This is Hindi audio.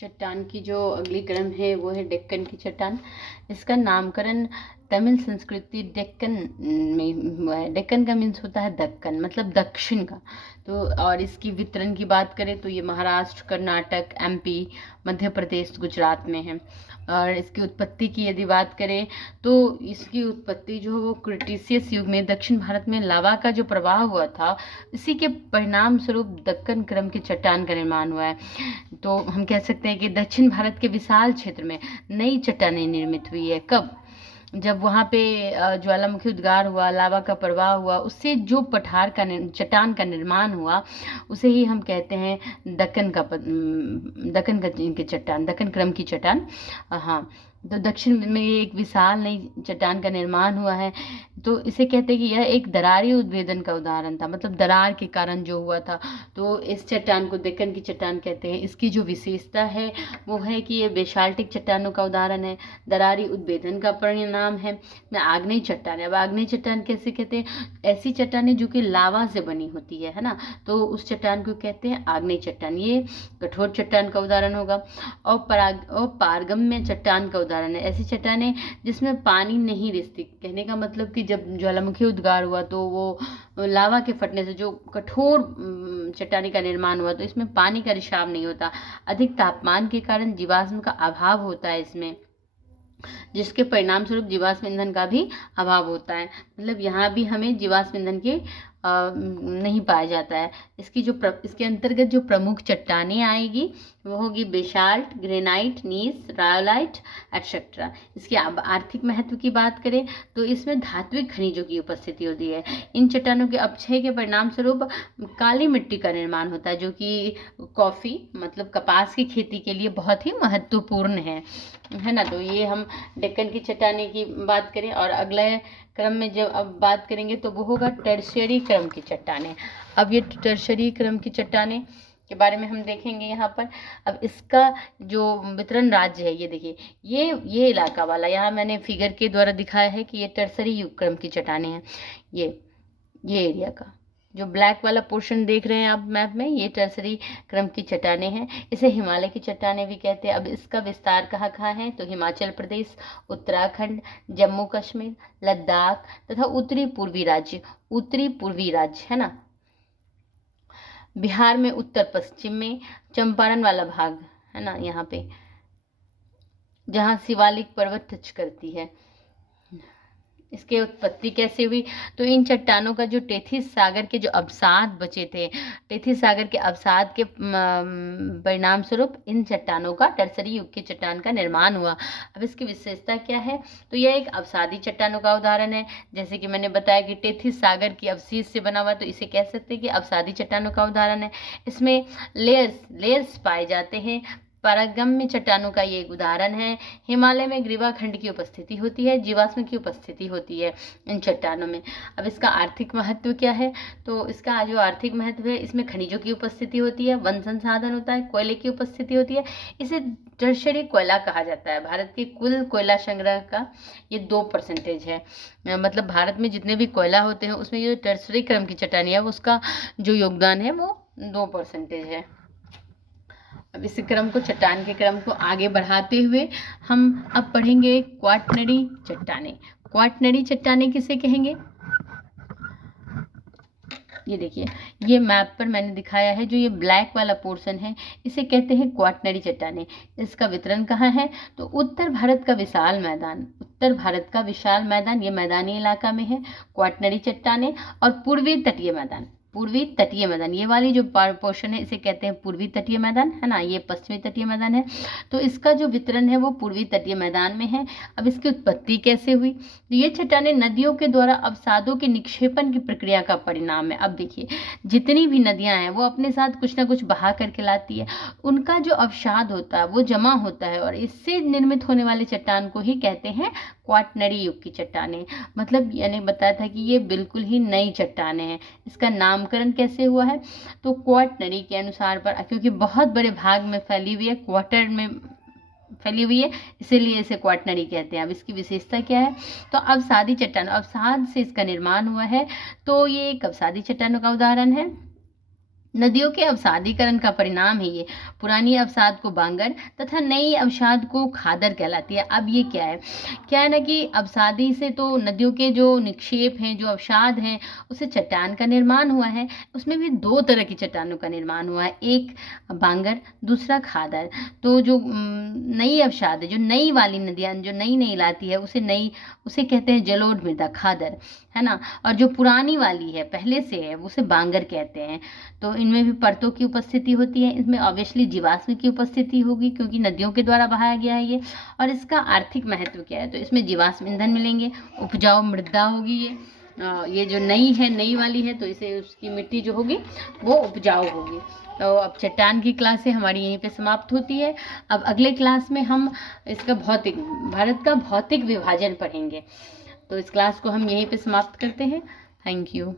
चट्टान की जो अगली क्रम है वो है डेक्कन की चट्टान। इसका नामकरण तमिल संस्कृति डेक्कन में हुआ है। डेक्कन का मीन्स होता है दक्कन, मतलब दक्षिण का। तो और इसकी वितरण की बात करें तो ये महाराष्ट्र, कर्नाटक, एमपी, मध्य प्रदेश, गुजरात में है। और इसकी उत्पत्ति की यदि बात करें तो इसकी उत्पत्ति जो है वो क्रिटेशियस युग में दक्षिण भारत में लावा का जो प्रवाह हुआ था, इसी के परिणाम स्वरूप दक्कन क्रम की चट्टान का निर्माण हुआ है। तो हम कह सकते हैं कि दक्षिण भारत के विशाल क्षेत्र में नई चट्टानें निर्मित हुई है। कब? जब वहाँ पे ज्वालामुखी उद्गार हुआ, लावा का प्रवाह हुआ, उससे जो पठार का चट्टान का निर्माण हुआ, उसे ही हम कहते हैं दक्कन की चट्टान, दक्कन क्रम की चट्टान। हाँ, तो दक्षिण में ये एक विशाल नई चट्टान का निर्माण हुआ है। तो इसे कहते हैं कि यह एक दरारी उद्भेदन का उदाहरण था, मतलब दरार के कारण जो हुआ था। तो इस चट्टान को दक्कन की चट्टान कहते हैं। इसकी जो विशेषता है वो है कि ये बेसाल्टिक चट्टानों का उदाहरण है, दरारी उद्भेदन का परिणाम है। आग्नेय चट्टान, अब आग्नेय चट्टान कैसे कहते हैं? ऐसी चट्टानें जो कि लावा से बनी होती है ना, तो उस चट्टान को कहते हैं आग्नेय चट्टान। ये कठोर चट्टान का उदाहरण होगा। और पारगम्य चट्टान का उदाहरण है ऐसी चट्टानें जिसमें पानी नहीं रिसती। कहने का मतलब कि जब ज्वालामुखी उद्गार हुआ तो वो लावा के फटने से जो कठोर चट्टानी का निर्माण हुआ, तो इसमें पानी का रिसाव नहीं होता। अधिक तापमान के कारण जीवाश्म का अभाव होता है इसमें, जिसके परिणाम स्वरूप जीवाश्म ईंधन का भी अभाव होता है। मतलब यहाँ भी हमें जीवाश्म ईंधन के नहीं पाया जाता है। इसके अंतर्गत जो प्रमुख चट्टानें आएगी वो होगी बेसाल्ट, ग्रेनाइट, नीस, रायोलाइट एटसेट्रा। इसके आर्थिक महत्व की बात करें तो इसमें धात्विक खनिजों की उपस्थिति होती है। इन चट्टानों के अपक्षय के परिणाम स्वरूप काली मिट्टी का निर्माण होता है, जो कि कॉफ़ी मतलब कपास की खेती के लिए बहुत ही महत्वपूर्ण है ना। तो ये हम डेक्कन की चट्टाने की बात करें। और अगले क्रम में जब अब बात करेंगे तो वो होगा टर्शियरी क्रम की चट्टानें। अब ये टर्शियरी क्रम की चट्टानें के बारे में हम देखेंगे यहाँ पर। अब इसका जो वितरण राज्य है, ये देखिए, ये इलाका वाला यहाँ मैंने फिगर के द्वारा दिखाया है कि ये टर्शियरी युग क्रम की चट्टानें हैं। ये एरिया का जो ब्लैक वाला पोर्शन देख रहे हैं आप मैप में, ये टर्शियरी क्रम की चट्टानें हैं। इसे हिमालय की चट्टानें भी कहते हैं। अब इसका विस्तार कहाँ कहाँ है तो हिमाचल प्रदेश, उत्तराखंड, जम्मू कश्मीर, लद्दाख तथा उत्तरी पूर्वी राज्य है ना। बिहार में उत्तर पश्चिम में चंपारण वाला भाग है ना, यहाँ पे जहाँ शिवालिक पर्वत टच करती है। इसकी उत्पत्ति कैसे हुई तो इन चट्टानों का जो टेथिस सागर के जो अवसाद बचे थे, टेथिस सागर के अवसाद के परिणाम स्वरूप इन चट्टानों का टर्शियरी युग की चट्टान का निर्माण हुआ। अब इसकी विशेषता क्या है तो यह एक अवसादी चट्टानों का उदाहरण है। जैसे कि मैंने बताया कि टेथिस सागर की अवशेष से बना हुआ, तो इसे कह सकते हैं कि अवसादी चट्टानों का उदाहरण है। इसमें लेयर्स पाए जाते हैं। पारगम्य चट्टानों का ये एक उदाहरण है। हिमालय में ग्रीवा खंड की उपस्थिति होती है, जीवाश्म की उपस्थिति होती है इन चट्टानों में। अब इसका आर्थिक महत्व क्या है तो इसका जो आर्थिक महत्व है, इसमें खनिजों की उपस्थिति होती है, वन संसाधन होता है, कोयले की उपस्थिति होती है। इसे टर्शियरी कोयला कहा जाता है। भारत के कुल कोयला संग्रह का ये 2% है। मतलब भारत में जितने भी कोयला होते हैं उसमें जो टर्शियरी क्रम की चट्टानें है उसका जो योगदान है वो 2% है। अब इस क्रम को, चट्टान के क्रम को आगे बढ़ाते हुए हम अब पढ़ेंगे क्वाटरनरी चट्टानें। क्वाटरनरी चट्टानें किसे कहेंगे? ये देखिए, ये मैप पर मैंने दिखाया है, जो ये ब्लैक वाला पोर्शन है इसे कहते हैं क्वाटरनरी चट्टानें। इसका वितरण कहाँ है तो उत्तर भारत का विशाल मैदान, ये मैदानी इलाका में है क्वाटरनरी चट्टानें। और पूर्वी तटीय मैदान, ये वाली जो पोर्शन है इसे कहते हैं पूर्वी तटीय मैदान है ना, ये पश्चिमी तटीय मैदान है। तो इसका जो वितरण है वो पूर्वी तटीय मैदान में है। अब इसकी उत्पत्ति कैसे हुई तो ये चट्टानें नदियों के द्वारा अवसादों के निक्षेपण की प्रक्रिया का परिणाम है। अब देखिए, जितनी भी नदियां हैं वो अपने साथ कुछ ना कुछ बहा करके लाती है, उनका जो अवसाद होता है वो जमा होता है, और इससे निर्मित होने वाले चट्टान को ही कहते हैं क्वाटरनरी युग की चट्टानें। मतलब मैंने बताया था कि ये बिल्कुल ही नई चट्टानें हैं। इसका नामकरण कैसे हुआ है तो क्वाटरनरी के अनुसार पर, क्योंकि बहुत बड़े भाग में फैली हुई है, क्वार्टर में फैली हुई है, इसीलिए इसे क्वाटरनरी कहते हैं। अब इसकी विशेषता क्या है तो अवसादी चट्टान, अवसाद से इसका निर्माण हुआ है, तो ये एक अवसादी चट्टानों का उदाहरण है। नदियों के अवसादीकरण का परिणाम है ये। पुरानी अवसाद को बांगर तथा नई अवसाद को खादर कहलाती है। अब ये क्या है ना कि अवसादी से तो नदियों के जो निक्षेप हैं, जो अवसाद हैं, उससे चट्टान का निर्माण हुआ है। उसमें भी दो तरह की चट्टानों का निर्माण हुआ है, एक बांगर, दूसरा खादर। तो जो नई अवसाद है, जो नई वाली नदियाँ जो नई नई लाती है, उसे कहते हैं जलोढ़ मृदा, खादर, है ना। और जो पुरानी वाली है, पहले से है, उसे बांगर कहते हैं। तो इनमें भी परतों की उपस्थिति होती है। इसमें ऑब्वियसली जीवाश्म की उपस्थिति होगी, क्योंकि नदियों के द्वारा बहाया गया है ये। और इसका आर्थिक महत्व क्या है, तो इसमें जीवाश्म ईंधन मिलेंगे, उपजाऊ मृदा होगी ये जो नई वाली है, तो इसे उसकी मिट्टी जो होगी वो उपजाऊ होगी। तो अब चट्टान की क्लासें हमारी यहीं पे समाप्त होती है। अब अगले क्लास में हम इसका भारत का भौतिक विभाजन पढ़ेंगे। तो इस क्लास को हम यहीं पे समाप्त करते हैं। Thank you.